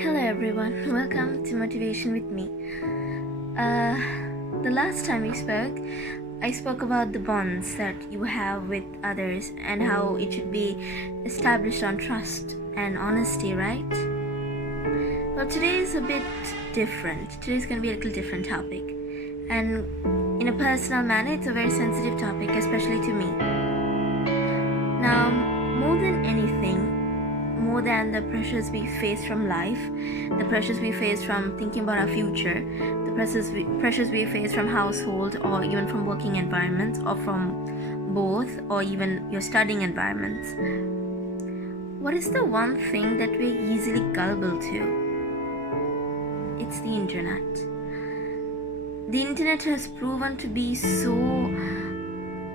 Hello everyone, welcome to Motivation with me. The last time I spoke about the bonds that you have with others and how it should be established on trust and honesty, right? Well, today is a bit different. Today is going to be a little different topic. And in a personal manner, it's a very sensitive topic, especially to me. Now, more than anything, more than the pressures we face from life, the pressures we face from thinking about our future, the pressures we face from household or even from working environments or from both or even your studying environments, what is the one thing that we're easily gullible to? It's the internet. The internet has proven to be so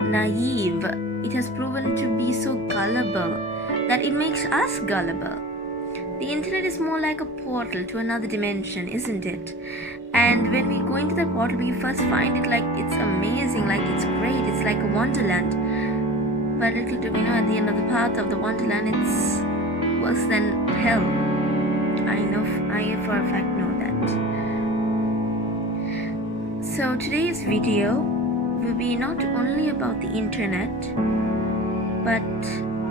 naive, it has proven to be so gullible that it makes us gullible. The internet is more like a portal to another dimension, isn't it? And when we go into the portal, we first find it like it's amazing, like it's great, it's like a wonderland. But little do we know, at the end of the path of the wonderland, it's worse than hell. I for a fact know that. So today's video will be not only about the internet, but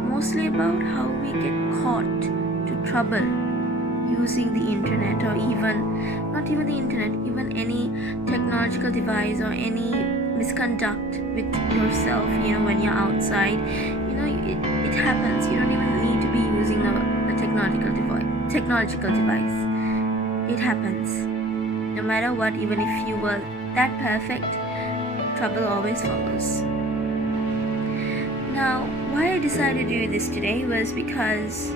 mostly about how we get caught to trouble using the internet, or even not even the internet, even any technological device or any misconduct with yourself, when you're outside, it happens. You don't even need to be using a technological device. It happens. No matter what, even if you were that perfect, trouble always follows. Now, why I decided to do this today was because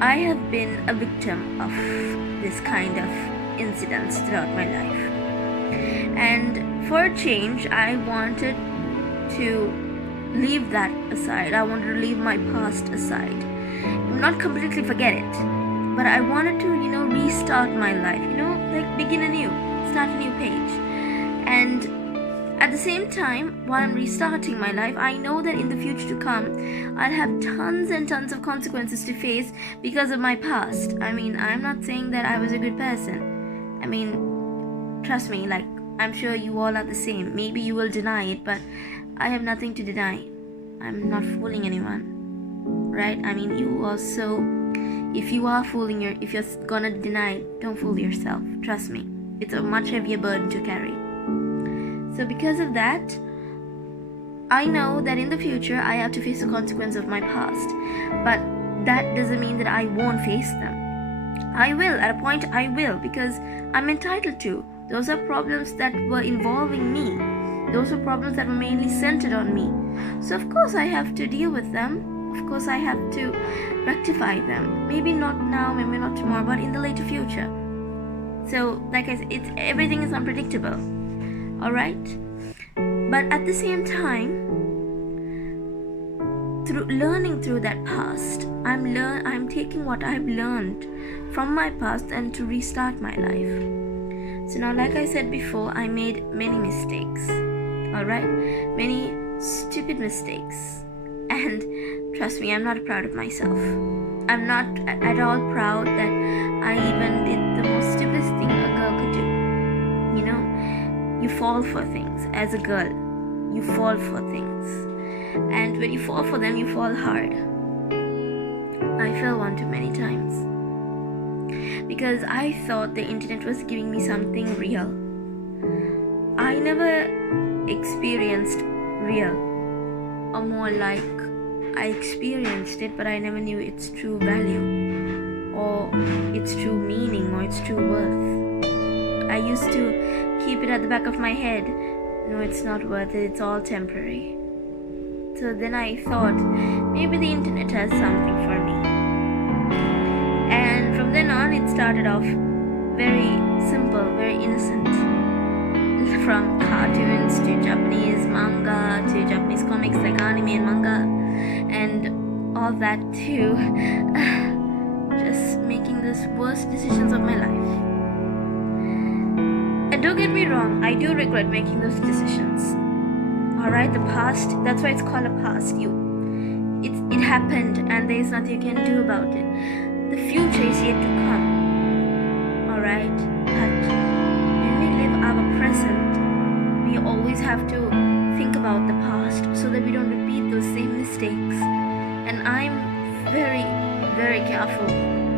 I have been a victim of this kind of incidents throughout my life. And for a change, I wanted to leave that aside. I wanted to leave my past aside. Not completely forget it, but I wanted to, restart my life, like begin anew, start a new page. And at the same time, while I'm restarting my life, I know that in the future to come, I'll have tons and tons of consequences to face because of my past. I'm not saying that I was a good person. Trust me, I'm sure you all are the same. Maybe you will deny it, but I have nothing to deny. I'm not fooling anyone, right? You also, if you're gonna deny it, don't fool yourself. Trust me, it's a much heavier burden to carry. So because of that, I know that in the future I have to face the consequence of my past. But that doesn't mean that I won't face them. I will, at a point I will, because I'm entitled to. Those are problems that were involving me. Those are problems that were mainly centered on me. So of course I have to deal with them. Of course I have to rectify them. Maybe not now, maybe not tomorrow, but in the later future. So like I said, everything is unpredictable. Alright? But at the same time, learning through that past, I'm taking what I've learned from my past and to restart my life. So now, like I said before, I made many mistakes. Alright? Many stupid mistakes. And trust me, I'm not proud of myself. I'm not at all proud that I even did the most stupidest thing a girl could do. You fall for things. As a girl, you fall for things. And when you fall for them, you fall hard. I fell one too many times. Because I thought the internet was giving me something real. I never experienced real. Or more like, I experienced it, but I never knew its true value. Or its true meaning, or its true worth. I used to keep it at the back of my head. No, it's not worth it, it's all temporary. So then I thought, maybe the internet has something for me. And from then on, it started off very simple, very innocent. From cartoons to Japanese manga to Japanese comics like anime and manga, and all that to just making the worst decisions of my life. And don't get me wrong, I do regret making those decisions. Alright, the past, that's why it's called a past. It happened and there's nothing you can do about it. The future is yet to have to think about the past so that we don't repeat those same mistakes. And I'm very, very careful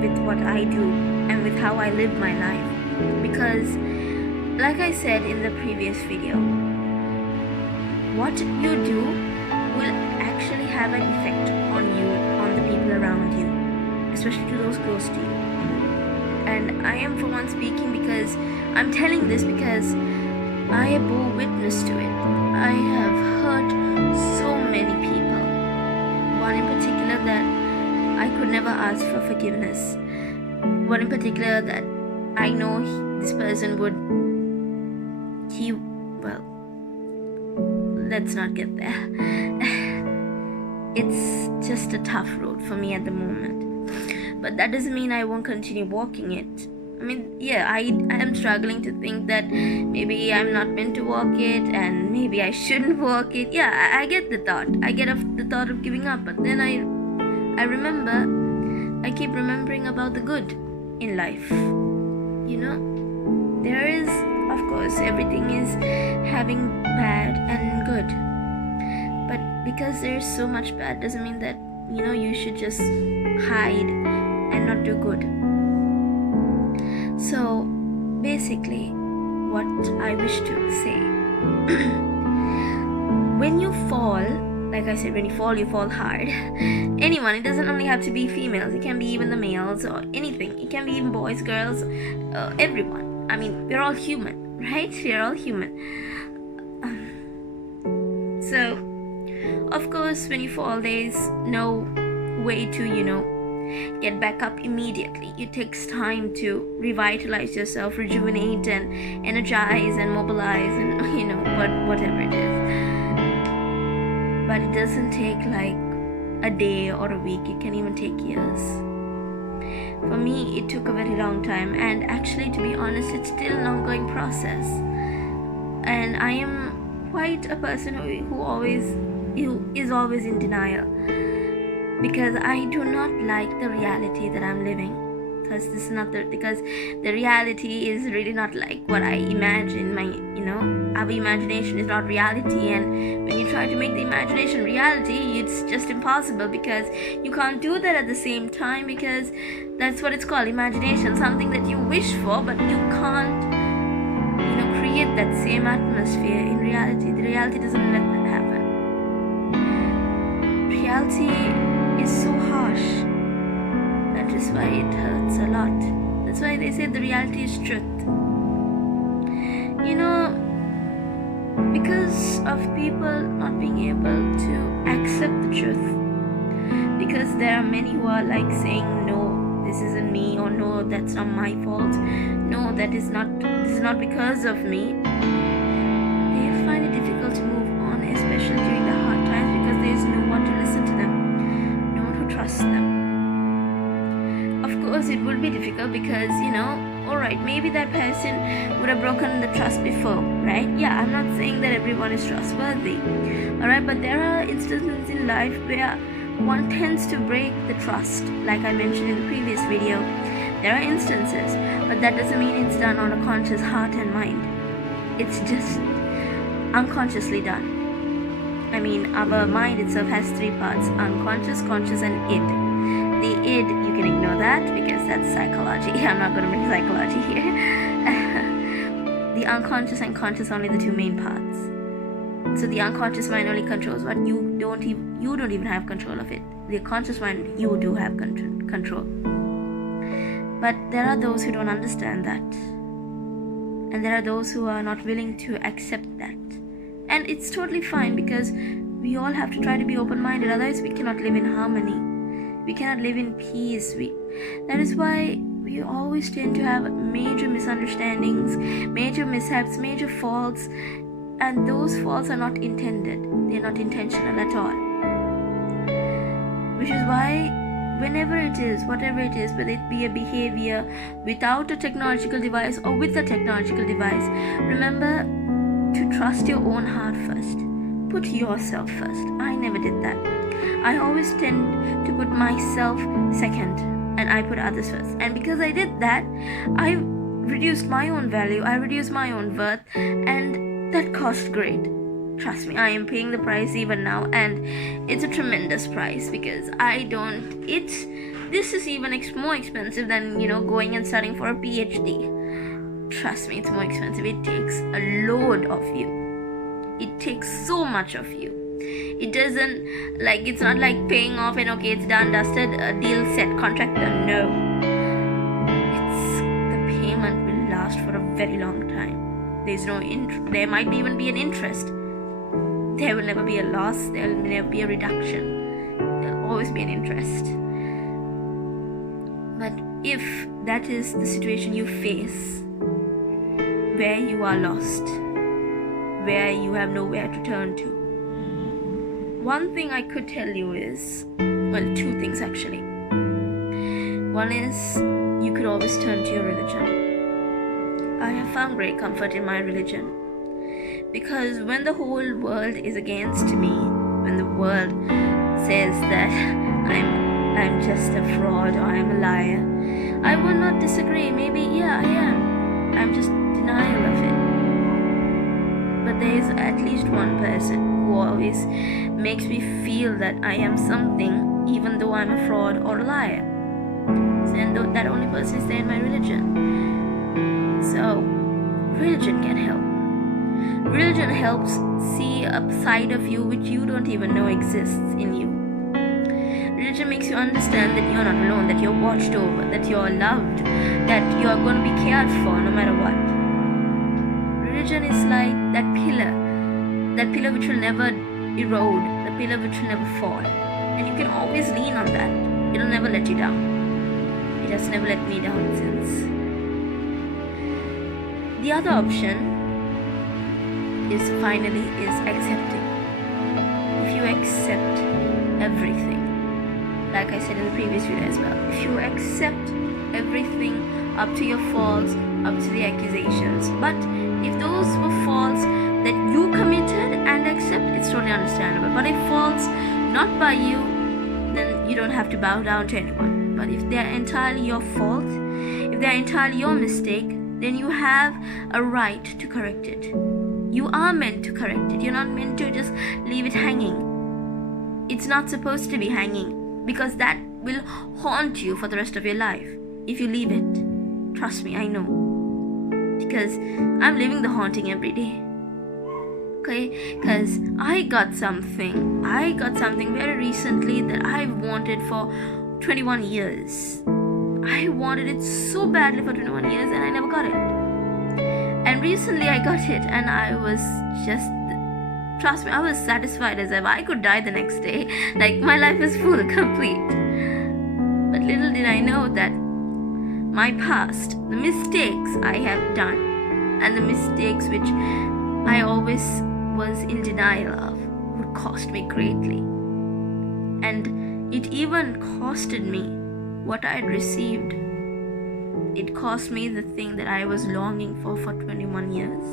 with what I do and with how I live my life, because like I said in the previous video, what you do will actually have an effect on you, on the people around you, especially to those close to you. And I am for one speaking because I'm telling this because I bore witness to it. I have hurt so many people. One in particular that I could never ask for forgiveness. One in particular that I know this person would, let's not get there. It's just a tough road for me at the moment. But that doesn't mean I won't continue walking it. I mean, yeah, I am struggling to think that maybe I'm not meant to walk it and maybe I shouldn't walk it. Yeah, I get the thought. I get the thought of giving up. But then I keep remembering about the good in life. You know, there is, of course, everything is having bad and good. But because there's so much bad doesn't mean that, you should just hide and not do good. So basically, what I wish to say, when you fall, like I said, when you fall hard. Anyone, it doesn't only have to be females, it can be even the males or anything. It can be even boys, girls, everyone. I mean, we're all human, right? We're all human. So, of course, when you fall, there's no way to, get back up immediately. It takes time to revitalize yourself, rejuvenate and energize and mobilize and whatever it is. But it doesn't take like a day or a week. It can even take years. For me, it took a very long time, and actually, to be honest, it's still an ongoing process. And I am quite a person who is always in denial, because I do not like the reality that I'm living. Because the reality is really not like what I imagine. Our imagination is not reality, and when you try to make the imagination reality, it's just impossible, because you can't do that at the same time, because that's what it's called, imagination, something that you wish for, but you can't create that same atmosphere in reality. The reality doesn't let that happen. Reality is so harsh. That is why it hurts a lot. That's why they say the reality is truth. Because of people not being able to accept the truth. Because there are many who are like saying, no, this isn't me, or no, that's not my fault. No, this is not because of me. They find it difficult to move on, especially during the hard times, because there is no one to listen to them, no one who trusts them. Of course, it would be difficult because, alright, maybe that person would have broken the trust before, right? Yeah, I'm not saying that everyone is trustworthy, alright, but there are instances in life where one tends to break the trust, like I mentioned in the previous video. There are instances, but that doesn't mean it's done on a conscious heart and mind. It's just unconsciously done. I mean, our mind itself has three parts: unconscious, conscious, and id. The id, you can ignore that because that's psychology. I'm not going to bring psychology here. The unconscious and conscious are only the two main parts. So the unconscious mind only controls what you don't even have control of it. The conscious mind, you do have control. But there are those who don't understand that. And there are those who are not willing to accept that. And it's totally fine, because we all have to try to be open-minded. Otherwise, we cannot live in harmony. We cannot live in peace. That is why we always tend to have major misunderstandings, major mishaps, major faults. And those faults are not intended. They're not intentional at all. Which is why whenever it is, whatever it is, whether it be a behavior without a technological device or with a technological device, remember to trust your own heart first. Put yourself first. I never did that. I always tend to put myself second, and I put others first. And because I did that, I reduced my own value, I reduced my own worth, and that cost great. Trust me, I am paying the price even now, and it's a tremendous price because this is even more expensive than, going and studying for a PhD. Trust me, it's more expensive. It takes a load of you. It takes so much of you. It's not like paying off and okay, it's done, dusted, deal set, contract done. No. The payment will last for a very long time. There's no there might even be an interest. There will never be a loss. There will never be a reduction. There will always be an interest. But if that is the situation you face, where you are lost, where you have nowhere to turn to, one thing I could tell you is, two things actually. One is, you could always turn to your religion. I have found great comfort in my religion. Because when the whole world is against me, when the world says that I'm just a fraud or I'm a liar, I will not disagree. Maybe, yeah, I am. I'm just denial of it. But there is at least one person who always makes me feel that I am something, even though I'm a fraud or a liar. And that only person is there in my religion. So, religion can help. Religion helps see a side of you which you don't even know exists in you. Religion makes you understand that you're not alone, that you're watched over, that you're loved, that you're going to be cared for no matter what. Religion is like that pillar which will never erode, the pillar which will never fall. And you can always lean on that. It'll never let you down. It has never let me down since. The other option is accepting. If you accept everything, like I said in the previous video as well, if you accept everything up to your faults, up to the accusations, but if those were faults that you committed and accept, it's totally understandable. But if faults not by you, then you don't have to bow down to anyone. But if they're entirely your fault, if they're entirely your mistake, then you have a right to correct it. You are meant to correct it. You're not meant to just leave it hanging. It's not supposed to be hanging, because that will haunt you for the rest of your life if you leave it. Trust me, I know. Because I'm living the haunting every day. Okay? Because I got something very recently that I've wanted for 21 years. I wanted it so badly for 21 years and I never got it. And recently I got it and I was just, trust me, I was satisfied as if I could die the next day. Like my life is full, complete. But little did I know that my past, the mistakes I have done, and the mistakes which I always was in denial of, would cost me greatly. And it even costed me what I had received. It cost me the thing that I was longing for 21 years.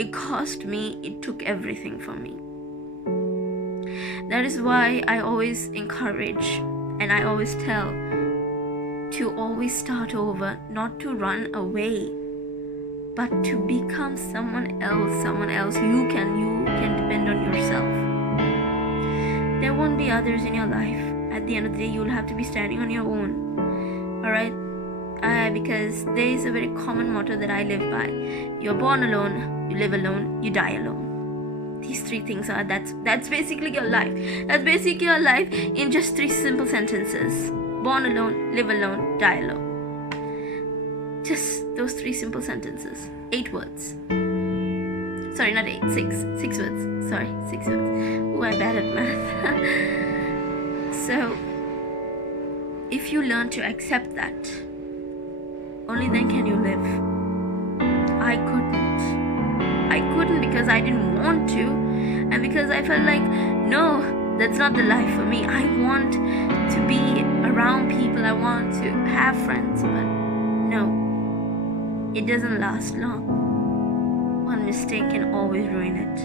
It cost me, it took everything from me. That is why I always encourage and I always tell to always start over, not to run away, but to become someone else. You can depend on yourself. There won't be others in your life. At the end of the day, you'll have to be standing on your own. Alright? Because there is a very common motto that I live by. You're born alone, you live alone, you die alone. These three things are, that's basically your life. That's basically your life in just 3 simple sentences. Born alone, live alone, die alone. Just those 3 simple sentences. 8 words. Sorry, not 8, 6 words. Sorry, 6 words. Oh, I'm bad at math. So, if you learn to accept that, only then can you live. I couldn't because I didn't want to, and because I felt like, no, that's not the life for me. I want to be around people, I want to have friends, but no, it doesn't last long. One mistake can always ruin it,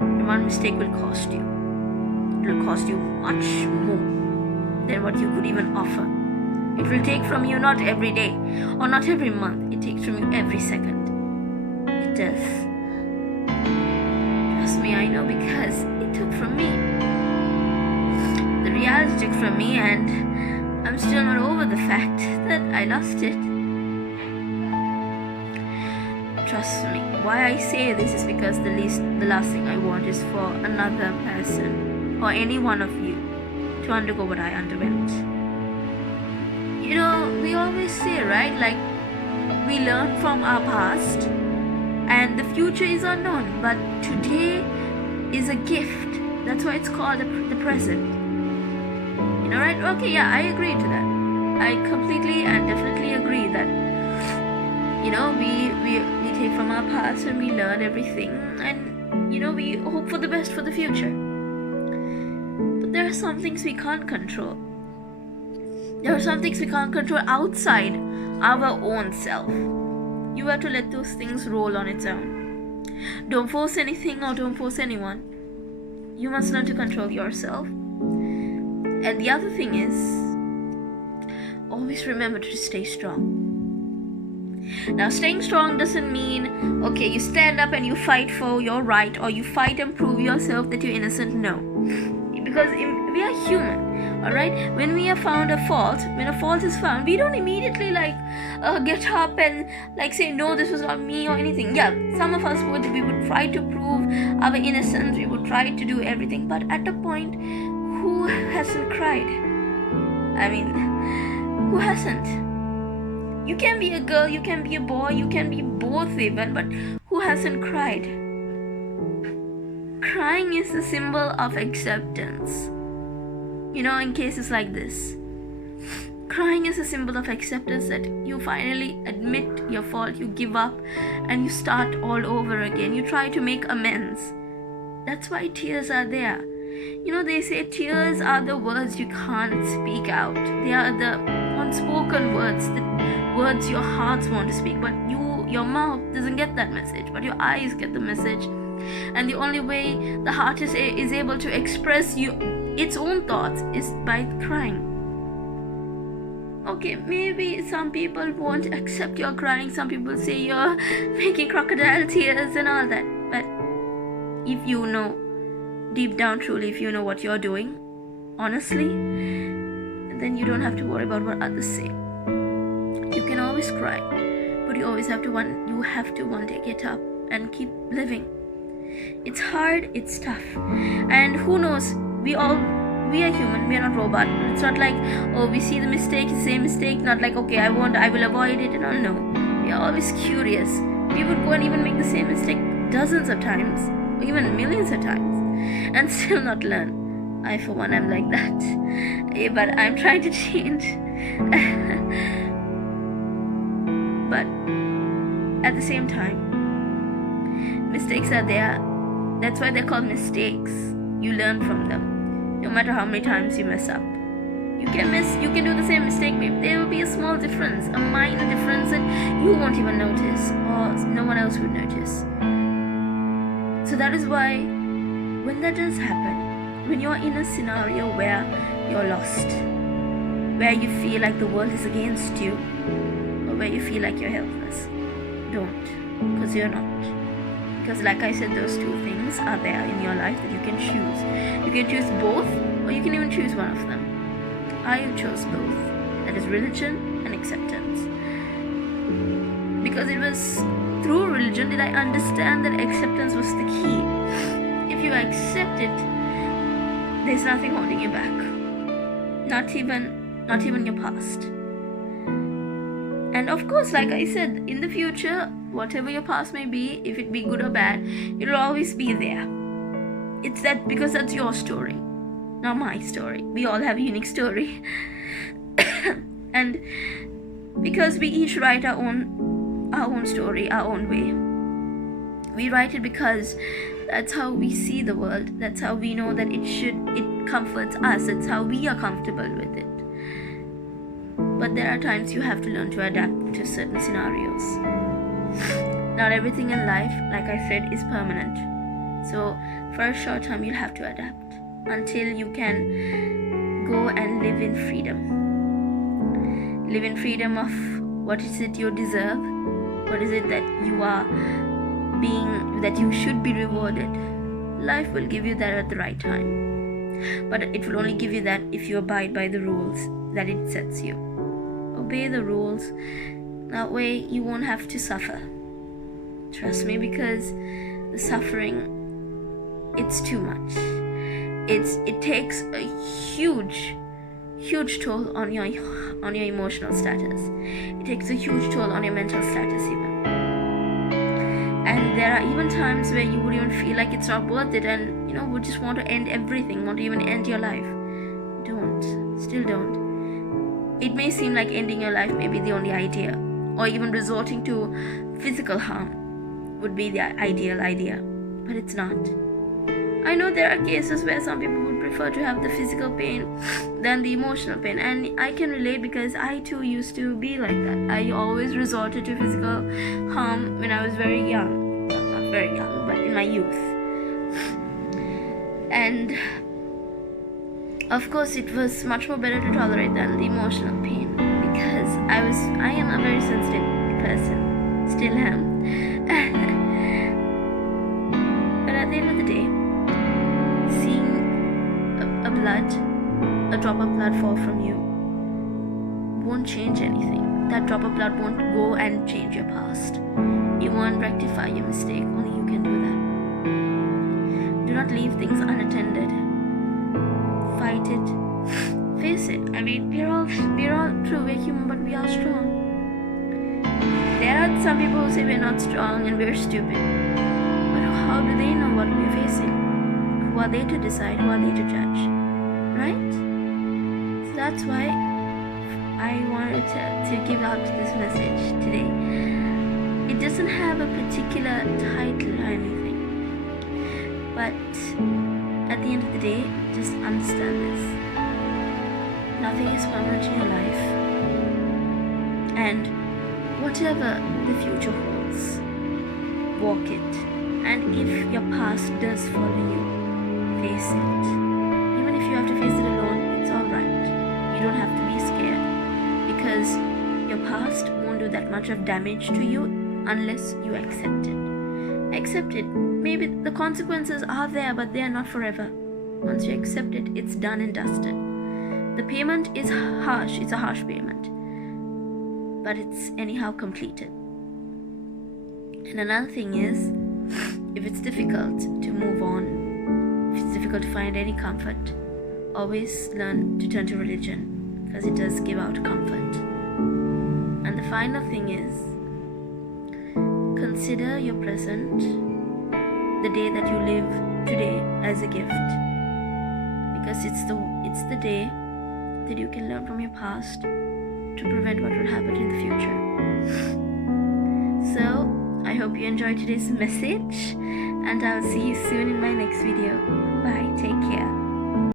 and one mistake will cost you. It will cost you much more than what you could even offer. It will take from you not every day or not every month. It takes from you every second. It does. me, I know, because it took from me. The reality took from me, and I'm still not over the fact that I lost it. Trust me. Why I say this is because the last thing I want is for another person or any one of you to undergo what I underwent. You know, we always say, right? Like, we learn from our past and the future is unknown, but today is a gift. That's why it's called the present. You know, right? Okay, yeah, I agree to that. I completely and definitely agree that, you know, we take from our past and we learn everything, and, you know, we hope for the best for the future. But there are some things we can't control. There are some things we can't control outside our own self. You have to let those things roll on its own. Don't force anything or don't force anyone. You must learn to control yourself. And the other thing is, always remember to stay strong. Now, staying strong doesn't mean, okay, you stand up and you fight for your right, or you fight and prove yourself that you're innocent. No. Because we are human, alright? When we have found a fault, when a fault is found, we don't immediately get up and say, no, this was not me or anything. Yeah, some of us we would try to prove our innocence, we would try to do everything, but at a point, who hasn't cried? I mean, who hasn't? You can be a girl, you can be a boy, you can be both even, but who hasn't cried? Crying is a symbol of acceptance. You know, in cases like this, crying is a symbol of acceptance, that you finally admit your fault, you give up, and you start all over again. You try to make amends. That's why tears are there. You know, they say tears are the words you can't speak out. They are the unspoken words, the words your hearts want to speak, but your mouth doesn't get that message, but your eyes get the message. And the only way the heart is able to express its own thoughts is by crying. Okay, maybe some people won't accept your crying. Some people say you're making crocodile tears and all that. But if you know, deep down truly, if you know what you're doing, honestly, then you don't have to worry about what others say. You can always cry, but you always have to one day get up and keep living. It's hard, it's tough, and who knows, we are human, we are not robot. It's not like, oh, we see the mistake, the same mistake, not like, okay, I will avoid it, and all. No, we are always curious. We would go and even make the same mistake dozens of times, or even millions of times, and still not learn. I, for one, am like that. But I'm trying to change. But at the same time, mistakes are there. That's why they're called mistakes. You learn from them. No matter how many times you mess up, you can do the same mistake. Maybe there will be a small difference, a minor difference that you won't even notice, or no one else would notice. So that is why, when that does happen, when you're in a scenario where you're lost, where you feel like the world is against you, or where you feel like you're helpless, don't, because you're not. Because like I said, those two things are there in your life that you can choose. You can choose both, or you can even choose one of them. I chose both. That is religion and acceptance. Because it was through religion that I understand that acceptance was the key. If you accept it, there's nothing holding you back. Not even your past. And of course, like I said, in the future, whatever your past may be, if it be good or bad, it'll always be there. It's that because that's your story, not my story. We all have a unique story. And because we each write our own story, our own way. We write it because that's how we see the world. That's how we know that it comforts us. That's how we are comfortable with it. But there are times you have to learn to adapt to certain scenarios. Not everything in life, like I said, is permanent. So for a short time, you'll have to adapt until you can go and live in freedom. Live in freedom of what is it you deserve, what is it that you should be rewarded. life will give you that at the right time. But it will only give you that if you abide by the rules that it sets you. Obey the rules. That way you won't have to suffer. Trust me, because the suffering, it's too much. It takes a huge toll on your emotional status. It takes a huge toll on your mental status even. And there are even times where you would even feel like it's not worth it, and would just want to end everything, want to even end your life. Still don't. It may seem like ending your life may be the only idea, or even resorting to physical harm would be the ideal idea, but it's not. I know there are cases where some people would prefer to have the physical pain than the emotional pain, and I can relate because I too used to be like that. I always resorted to physical harm when I was very young. Not very young, but in my youth. And of course it was much more better to tolerate than the emotional pain, because I am a very sensitive person. Still am. But at the end of the day, seeing a drop of blood fall from you won't change anything. That drop of blood won't go and change your past. It won't rectify your mistake. Only you can do that. Do not leave things unattended. Fight it. Face it. I mean, we're all true. We're human, but we are strong. There are some people who say we're not strong and we're stupid. But how do they know what we're facing? Who are they to decide? Who are they to judge? Right? So that's why I wanted to give out this message today. It doesn't have a particular title or anything. But at the end of the day, just understand this. Nothing is permanent in your life. And whatever the future holds, walk it. And if your past does follow you, face it. Even if you have to face it alone, it's alright. You don't have to be scared, because your past won't do that much of damage to you unless you accept it. Accept it. Maybe the consequences are there, but they are not forever. Once you accept it, it's done and dusted. The payment is harsh. It's a harsh payment, but it's anyhow completed. And another thing is, if it's difficult to move on, if it's difficult to find any comfort, always learn to turn to religion, because it does give out comfort. And the final thing is, consider your present, the day that you live today, as a gift, because it's the day that you can learn from your past to prevent what will happen in the future. So I hope you enjoyed today's message, and I'll see you soon in my next video. Bye, take care.